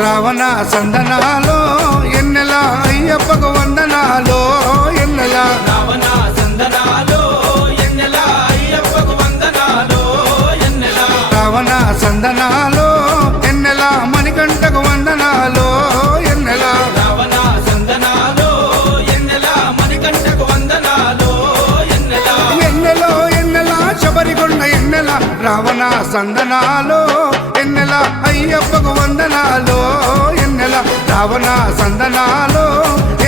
రావణ సందనాలో ఎన్నెల అయ్యప్పకు వందనాలో ఎన్నెల రావణ సందనాలో ఎన్నెల అయ్యప్పకు వందనాలో ఎన్నెల రావణ సందనాలో ఎన్నెల మణికంఠకు వందనాలో ఎన్నెల రావణ సందనాలో ఎన్నెల మణికంఠకు వందనాలో ఎన్నెల ఎన్నెలో ఎన్నెల శబరికొండ ఎన్నెల రావణ సందనాలో ఎన్నెల అయ్యప్పకు వందనాలో ఎన్నెల రావణ సందనాలో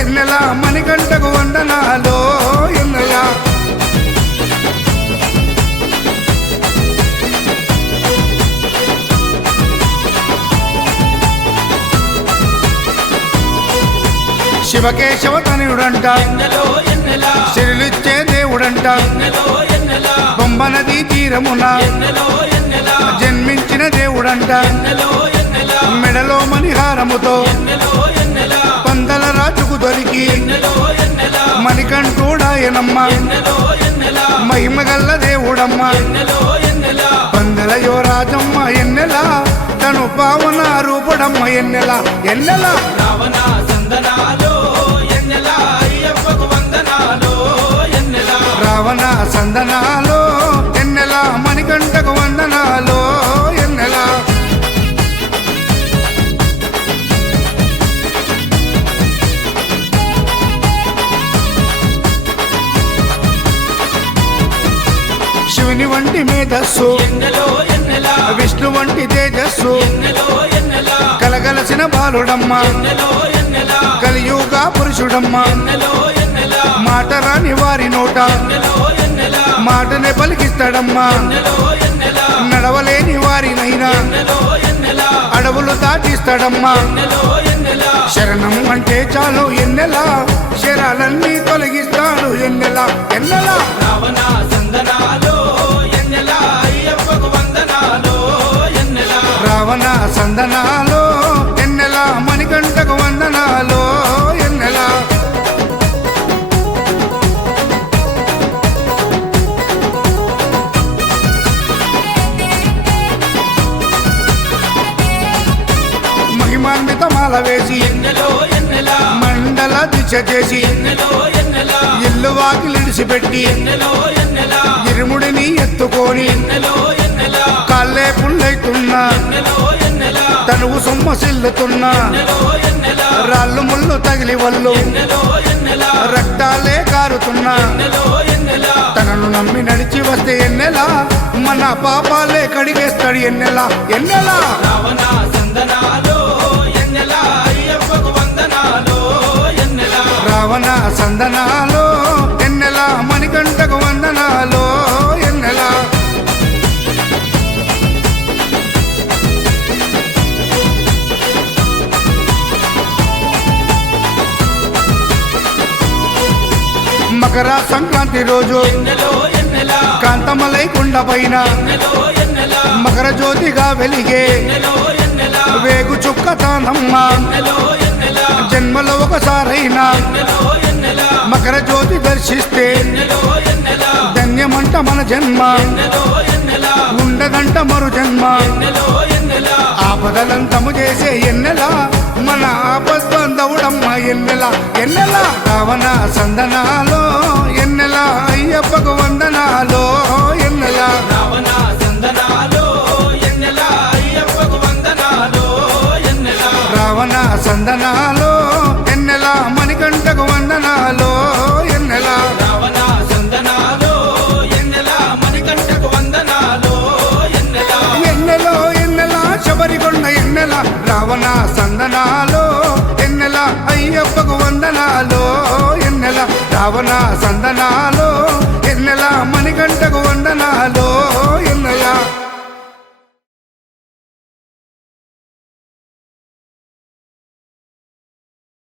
ఎన్నెల మణికంఠకు వందనాలో ఎన్నెల శివకేశవ తనయుడంట ఎన్నెలో ఎన్నెల సిరిలిచ్చే దేవుడంట ఎన్నెలో ఎన్నెల బొమ్మ నదీ తీరమున ఎన్నెలో ఎన్నెల జన్మించిన దేవుడంట ఎన్నెలో ఎన్నెల మెడలో మణిహారముతో ఎన్నెలో ఎన్నెల పందల రాజుకు దొరికి ఎన్నెలో ఎన్నెల మణికంఠుడాయనమ్మ ఎన్నెలో ఎన్నెల మహిమగల్ల దేవుడమ్మ ఎన్నెలో ఎన్నెల పందల యువరాజమ్మ ఎన్నెల తను పావన రూపుడమ్మ ఎన్నెల ఎన్నెల రావణ సందనాలో ఎన్నెల అయ్యప్పకు వందనాలో ఎన్నెల రావణ సందనాలో ఎన్నెల మణికంఠకు వందనాలో ఎన్నెల శివుని వంటి మేధస్సు ఎన్నెలో ఎన్నెల విష్ణు వంటి తేజస్సు ఎన్నెలో ఎన్నెల కలగలసిన బాలుడమ్మ ఎన్నెలో ఎన్నెల కలియుగ పురుషుడమ్మ ఎన్నెలో ఎన్నెల మాట రాని వారి నోట ఎన్నెలో ఎన్నెల మాటనే పలికిస్తాడమ్మా ఎన్నెలో ఎన్నెల నడవలేని వారినైనా ఎన్నెలో ఎన్నెల అడవులు దాటిస్తాడమ్మా ఎన్నెలో ఎన్నెల శరణం అంటే చాలు ఎన్నెల శరాలన్నీ తొలగిస్తాడు ఎన్నెల ఎన్నెల రావణ సందనాలో ఎన్నెల అయ్యప్పకు వందనాలో ఎన్నెల రావణ సందనాలో ఎన్నెల మణికంఠకు వందనాలో ఎన్నెల మహిమాన్విత మాల వేసి ఎన్నెలో ఎన్నెల మండల దిశ చేసి ఎన్నెలో ఎన్నెల ఇల్లు వాకిలిడిసిపెట్టి ఎన్నెలో ఎన్నెల ఇరుముడిని ఎత్తుకొని ఎన్నెలో ఎన్నెల కాళ్ళే పుల్లైతున్నా ఎన్నెలో ఎన్నెల తనువు సొమ్మసిల్లుతున్నా ఎన్నెలో ఎన్నెల రాళ్ళు ముళ్ళు తగిలి వల్లు ఎన్నెలో ఎన్నెల రక్తాలే కారుతున్నా ఎన్నెలో ఎన్నెల తనను నమ్మి నడిచి వస్తే ఎన్నెల మన పాపాలే కడిగేస్తాడు ఎన్నెల ఎన్నెల రావణ సందనాలో ఎన్నెల అయ్యప్పకు వందనాలో ఎన్నెల రావణ సందనాలో ఎన్నెల మణికంఠకు వందనాలో ఎన్నెల మకర సంక్రాంతి రోజు ఎన్నెలో ఎన్నెల కాంతమలై కుండ పైన ఎన్నెలో ఎన్నెల మకర జ్యోతిగా వెలిగే ఎన్నెలో ఎన్నెల వేగు చుక్క తానమ్మ ఎన్నెలో ఎన్నెల జన్మలో ఒకసారైనా ఎన్నెలో ఎన్నెల మకర జ్యోతి దర్శిస్తే ఎన్నెలో ఎన్నెల ధన్యమంట మన జన్మ ఎన్నెలో ఎన్నెల ఉండదంట మరు జన్మ ఎన్నెలో ఎన్నెల ఆపదలంతము చేసే ఎన్నెల మన ఆపద్బంధవుడమ్మ ఎన్నెల ఎన్నెల రావణ సందనాలో ఎన్నెల అయ్యప్పకు వందనాలో ఎన్నెల రావణ సందనాలో ఎన్నెల అయ్యప్పకు వందనాలో ఎన్నెల రావణ సందనాలో ఎన్నెల మణికంఠకు వందనాలో ఎన్నెల రావణ సందనాలో ఎన్నెల మణికంఠకు వందనాలో ఎన్నెల ఎన్నెలో ఎన్నెల శబరికొండ ఎన్నెల రావణ సందనాలో ఎన్నెల అయ్యప్పకు వందనాలో ఎన్నెల రావణ సందనాలో ఎన్నెల మణికంఠకు వందనాలో